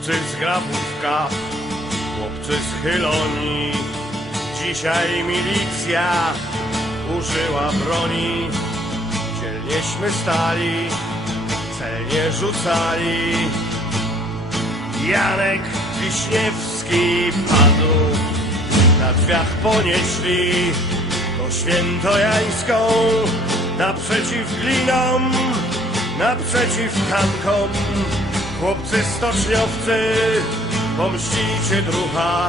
Chłopcy z Grabówka, chłopcy z Chyloni. Dzisiaj milicja użyła broni. Dzielnieśmy stali, celnie rzucali. Janek Wiśniewski padł, na drzwiach ponieśli to świętojańską, naprzeciw glinom, naprzeciw tankom. Chłopcy stoczniowcy, pomścicie drucha.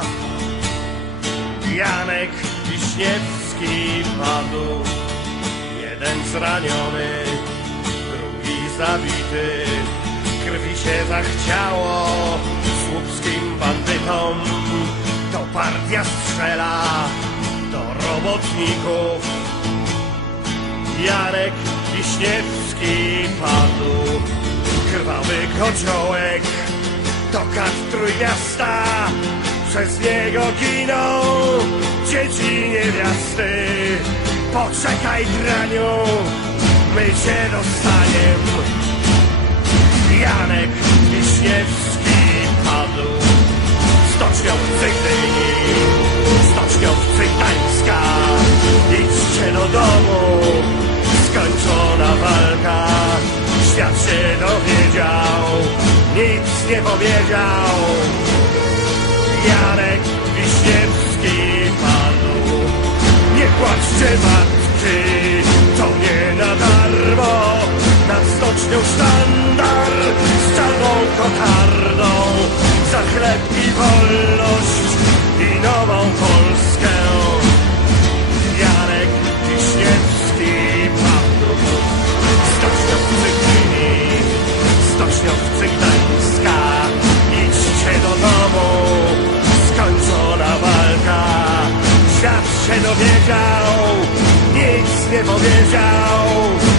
Janek Wiśniewski padł, jeden zraniony, drugi zabity. Krwi się zachciało słupskim bandytom. To partia strzela do robotników. Janek Wiśniewski padł, krwawy kociołek, to kat trójmiasta, przez niego giną dzieci niewiasty. Poczekaj, draniu, my cię dostaniem. Nic nie powiedział. Janek Wiśniewski padł. Nie płaczcie matki, to nie na darmo. Nad stocznią sztandar z czarną kokardą. Za chleb i wolność i nową dowiedział, nic nie powiedział.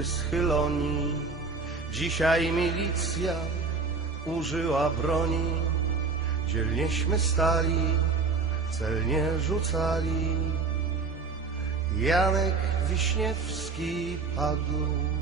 Chłopcy z Chyloni. Dzisiaj milicja użyła broni. Dzielnieśmy stali, celnie rzucali. Janek Wiśniewski padł.